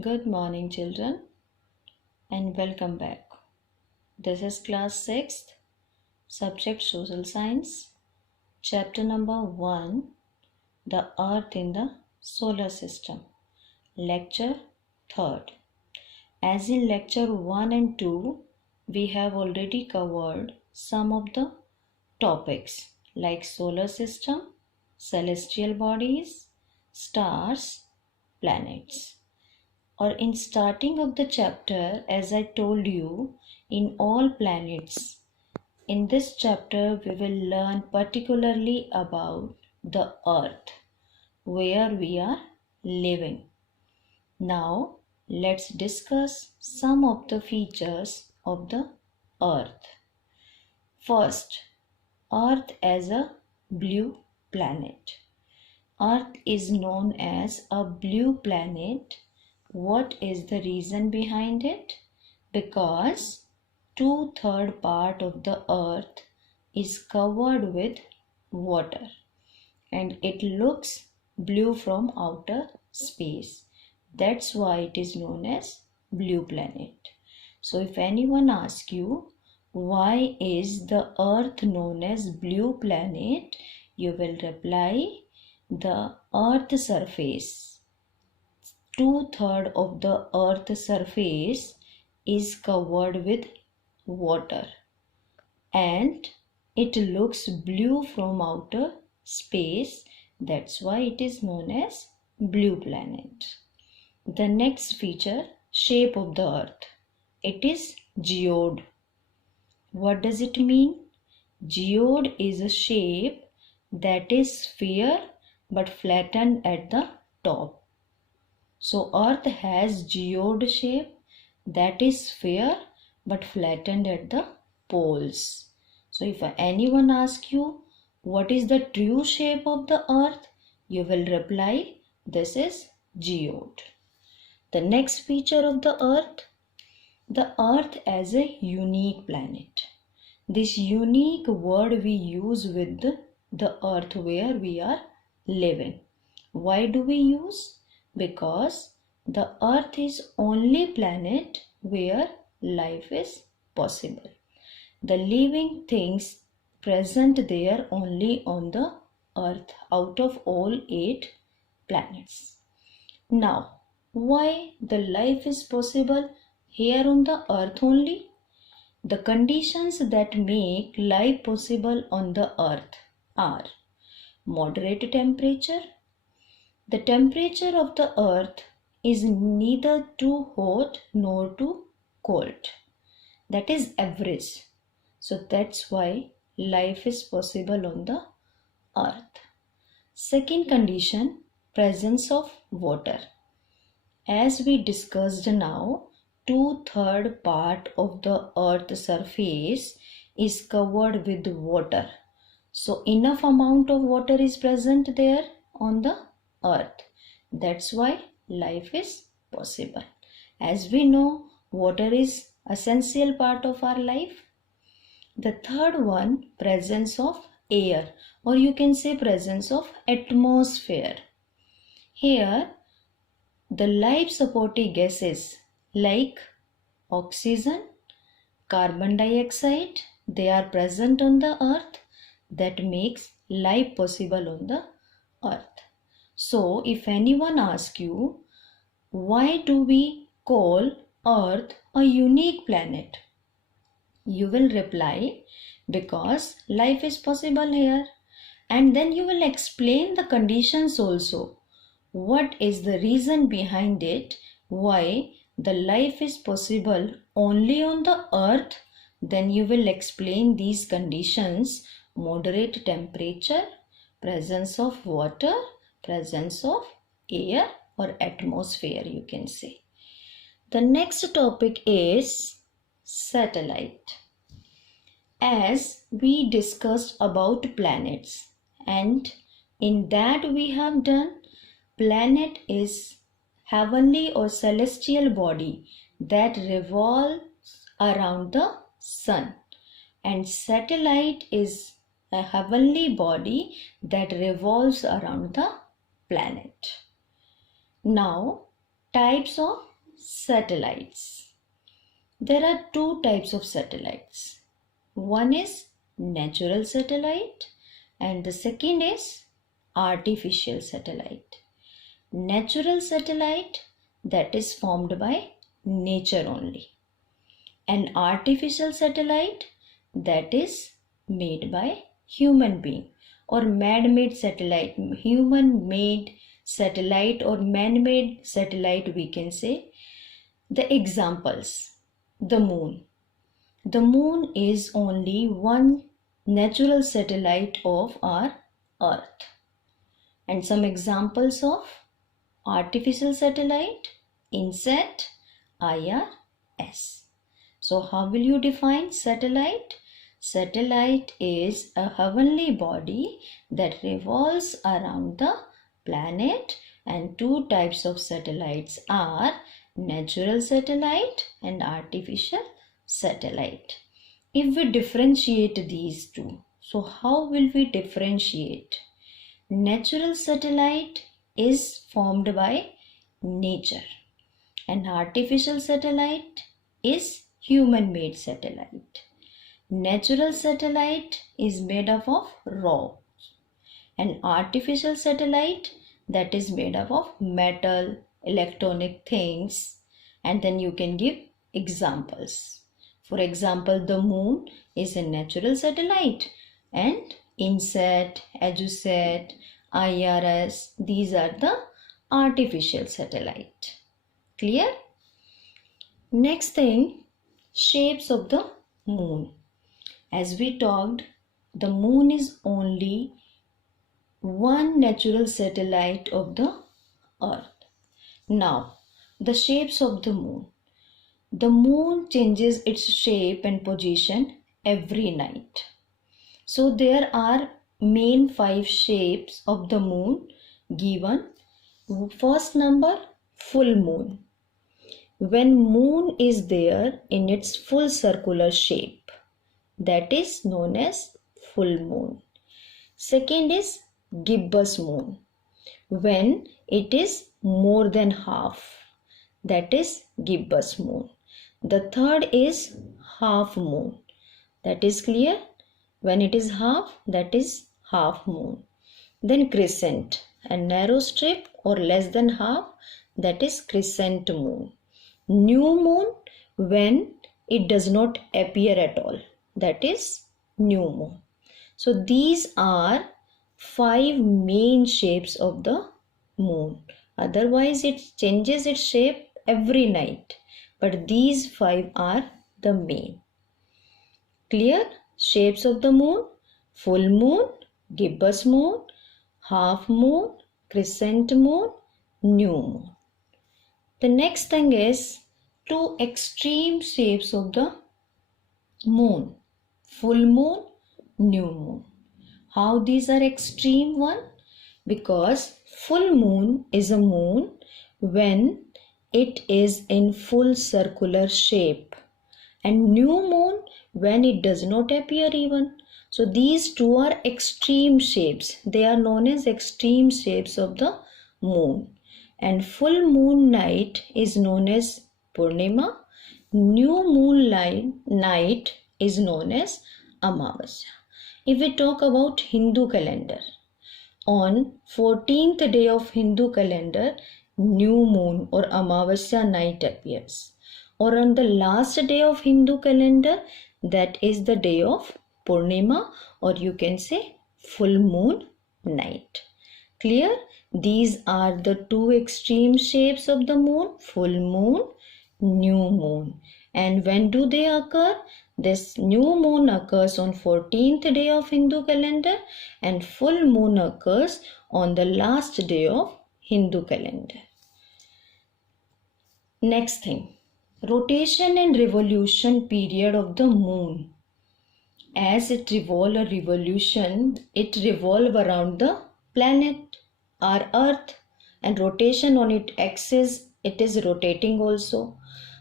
Good morning, children, and welcome back. This is Class 6th, Subject Social Science, Chapter number 1, The Earth in the Solar System, Lecture 3rd. As in Lecture 1 and 2, we have already covered some of the topics like solar system, celestial bodies, stars, planets. Or in starting of the chapter, as I told you, in all planets, in this chapter we will learn particularly about the earth where we are living. Now let's discuss some of the features of the earth. First, earth as a blue planet. Earth is known as a blue planet. What is the reason behind it? Because 2/3 part of the earth is covered with water and it looks blue from outer space. That's why it is known as blue planet. So if anyone asks you why is the earth known as blue planet, you will reply the earth surface. 2/3 of the earth surface is covered with water and it looks blue from outer space. That's why it is known as blue planet. The next feature, shape of the earth. It is geode. What does it mean? Geode is a shape that is sphere but flattened at the top. So earth has geode shape that is sphere but flattened at the poles. So if anyone asks you what is the true shape of the earth, you will reply this is geode. The next feature of the earth as a unique planet. This unique word we use with the earth where we are living. Why do we use? Because the earth is only planet where life is possible. The living things present there only on the earth out of all 8 planets. Now, why the life is possible here on the earth only? The conditions that make life possible on the earth are moderate temperature. The temperature of the earth is neither too hot nor too cold. That is average. So that's why life is possible on the earth. Second condition, presence of water. As we discussed now, 2/3 part of the earth surface is covered with water. So enough amount of water is present there on the earth. That's why life is possible. As we know, water is essential part of our life. The third one, presence of air, or you can say presence of atmosphere. Here the life supporting gases like oxygen, carbon dioxide, they are present on the earth. That makes life possible on the earth. So if anyone asks you why do we call earth a unique planet, you will reply because life is possible here, and then you will explain the conditions also. What is the reason behind it, why the life is possible only on the earth? Then you will explain these conditions: moderate temperature, presence of water, presence of air or atmosphere, you can say. The next topic is satellite. As we discussed about planets, and in that we have done, planet is heavenly or celestial body that revolves around the sun, and satellite is a heavenly body that revolves around the planet. Now, types of satellites. There are two types of satellites. One is natural satellite and the second is artificial satellite. Natural satellite, that is formed by nature only. An artificial satellite, that is made by human being, or man-made satellite, human-made satellite or man-made satellite we can say. The examples: the moon. The moon is only one natural satellite of our earth. And some examples of artificial satellite: INSET, IRS. So how will you define satellite? Satellite is a heavenly body that revolves around the planet, and two types of satellites are natural satellite and artificial satellite. If we differentiate these two, so how will we differentiate? Natural satellite is formed by nature and artificial satellite is human-made satellite. Natural satellite is made up of rock and artificial satellite that is made up of metal, electronic things, and then you can give examples. For example, the moon is a natural satellite and INSET, EduSat, IRS, these are the artificial satellite. Clear? Next thing, shapes of the moon. As we talked, the moon is only one natural satellite of the earth. Now, the shapes of the moon. The moon changes its shape and position every night. So there are main 5 shapes of the moon given. First number, full moon. When moon is there in its full circular shape, that is known as full moon. Second is gibbous moon. When it is more than half, that is gibbous moon. The third is half moon. That is clear? When it is half, that is half moon. Then crescent, a narrow strip or less than half, that is crescent moon. New moon, when it does not appear at all, that is new moon. So these are 5 main shapes of the moon. Otherwise it changes its shape every night, but these 5 are the main. Clear? Shapes of the moon: full moon, gibbous moon, half moon, crescent moon, new moon. The next thing is 2 extreme shapes of the moon: full moon, new moon. How these are extreme? One, because full moon is a moon when it is in full circular shape, and new moon when it does not appear even. So these two are extreme shapes. They are known as extreme shapes of the moon. And full moon night is known as Purnima. New moon night is known as Amavasya. If we talk about Hindu calendar, on 14th day of Hindu calendar, new moon or Amavasya night appears. Or on the last day of Hindu calendar, that is the day of Purnima, or you can say full moon night. Clear? These are the 2 extreme shapes of the moon: full moon, new moon. And when do they occur? This new moon occurs on 14th day of Hindu calendar and full moon occurs on the last day of Hindu calendar. Next thing, rotation and revolution period of the moon. As it revolves around the planet, our earth, and rotation on its axis, it is rotating also.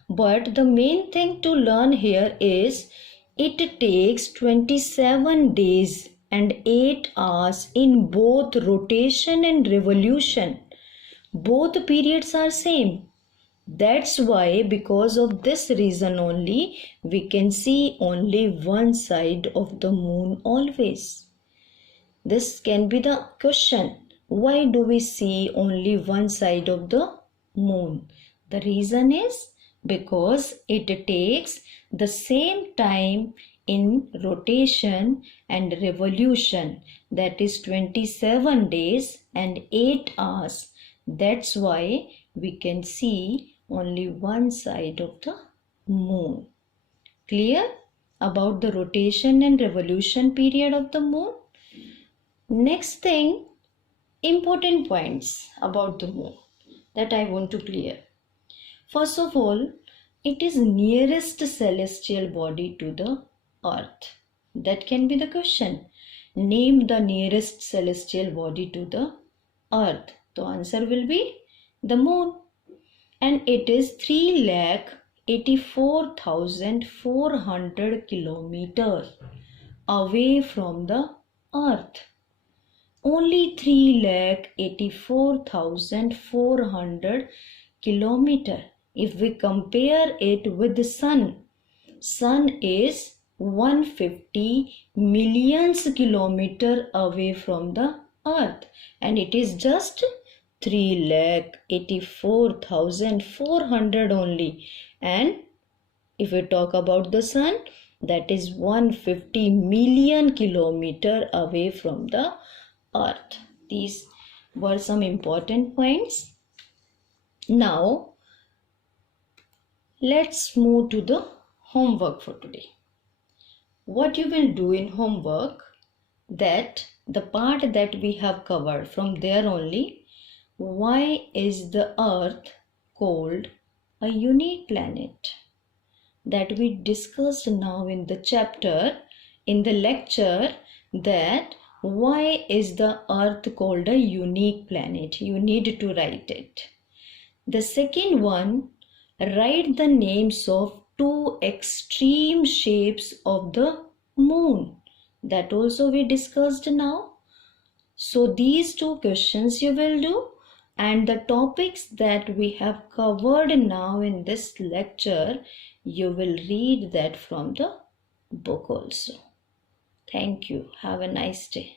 But the main thing to learn here is it takes 27 days and 8 hours in both rotation and revolution. Both periods are same. That's why, because of this reason only, we can see only one side of the moon always. This can be the question. Why do we see only one side of the moon? The reason is because it takes the same time in rotation and revolution, that is 27 days and 8 hours. That's why we can see only one side of the moon. Clear about the rotation and revolution period of the moon? Next thing, important points about the moon that I want to clear. First of all, it is nearest celestial body to the earth. That can be the question. Name the nearest celestial body to the earth. The answer will be the moon. And it is 3,84,400 kilometers away from the earth. Only 3,84,400 kilometers. If we compare it with the sun is 150 million kilometers away from the earth, and it is just 3,84,400 only. And if we talk about the sun, that is 150 million kilometers away from the earth. These were some important points. Now let's move to the homework for today. What you will do in homework, that the part that we have covered, from there only, why is the earth called a unique planet? That we discussed now in the chapter, in the lecture, that why is the earth called a unique planet? You need to write it. The second one, write the names of two extreme shapes of the moon. That also we discussed now. So these two questions you will do, and the topics that we have covered now in this lecture, you will read that from the book also. Thank you. Have a nice day.